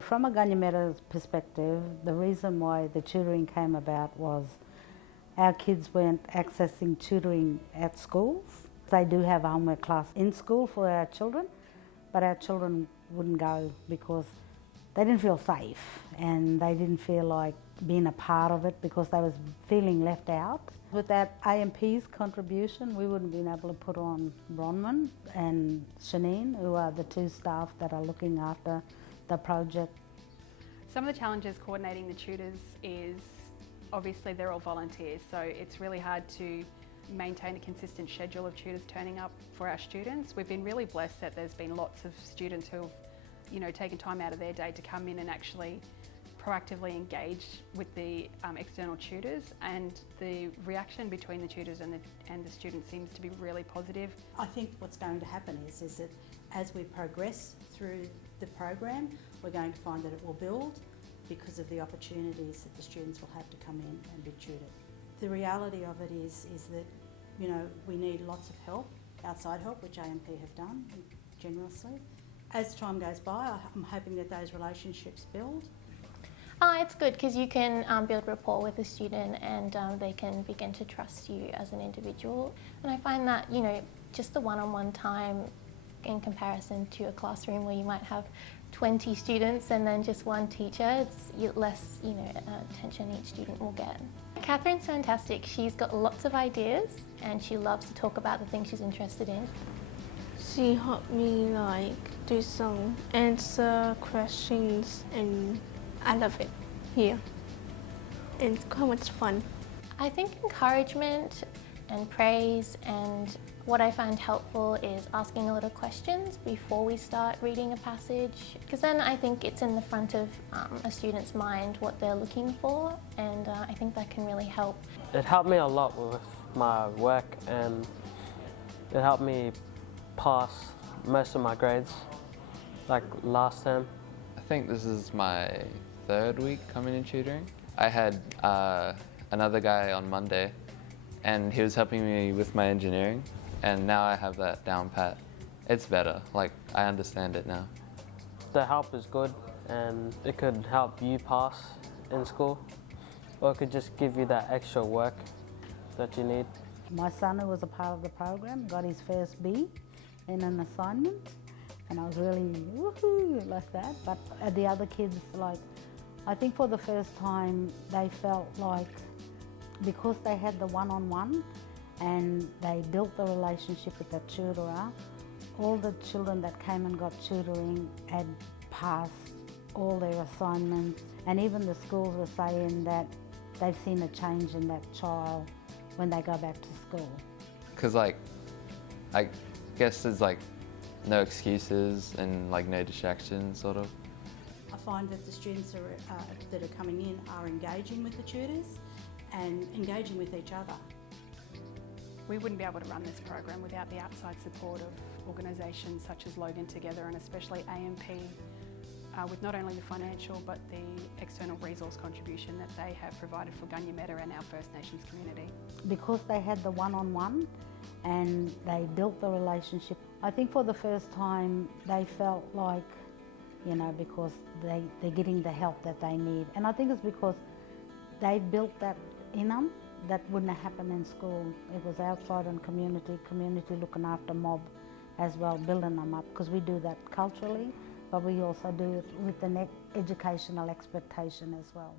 From a Gunya Meta perspective, the reason why the tutoring came about was our kids weren't accessing tutoring at schools. They do have a homework class in school for our children, but our children wouldn't go because they didn't feel safe and they didn't feel like being a part of it because they was feeling left out. With that AMP's contribution, we wouldn't have been able to put on Bronwyn and Shanine, who are the two staff that are looking after the project. Some of the challenges coordinating the tutors is obviously they're all volunteers, so it's really hard to maintain a consistent schedule of tutors turning up for our students. We've been really blessed that there's been lots of students who have taken time out of their day to come in and actually proactively engage with the external tutors, and the reaction between the tutors and the students seems to be really positive. I think what's going to happen is that as we progress through the program, we're going to find that it will build because of the opportunities that the students will have to come in and be tutored. The reality of it is that we need lots of help, outside help, which AMP have done generously. As time goes by, I'm hoping that those relationships build. It's good because you can build rapport with the student and they can begin to trust you as an individual. And I find that, just the one-on-one time in comparison to a classroom where you might have 20 students and then just one teacher, it's less, attention each student will get. Catherine's fantastic. She's got lots of ideas and she loves to talk about the things she's interested in. She helped me do some answer questions, and I love it here. And it's quite much fun. I think encouragement and praise, and what I find helpful is asking a lot of questions before we start reading a passage, because then I think it's in the front of a student's mind what they're looking for, and I think that can really help. It helped me a lot with my work, and it helped me pass most of my grades, like last term. I think this is my third week coming in tutoring. I had another guy on Monday and he was helping me with my engineering, and now I have that down pat. It's better, I understand it now. The help is good and it could help you pass in school, or it could just give you that extra work that you need. My son, who was a part of the program, got his first B in an assignment, and I was really woohoo like that. But the other kids, I think for the first time they felt like, because they had the one-on-one and they built the relationship with the tutorer, all the children that came and got tutoring had passed all their assignments, and even the schools were saying that they've seen a change in that child when they go back to school. Because I guess there's no excuses and no distractions, sort of. I find that the students that are coming in are engaging with the tutors and engaging with each other. We wouldn't be able to run this program without the outside support of organisations such as Logan Together, and especially AMP, with not only the financial but the external resource contribution that they have provided for Gunya Meta and our First Nations community. Because they had the one-on-one and they built the relationship, I think for the first time they felt like, because they're getting the help that they need. And I think it's because they built that in them that wouldn't have happened in school. It was outside and community looking after mob as well, building them up, because we do that culturally, but we also do it with the educational expectation as well.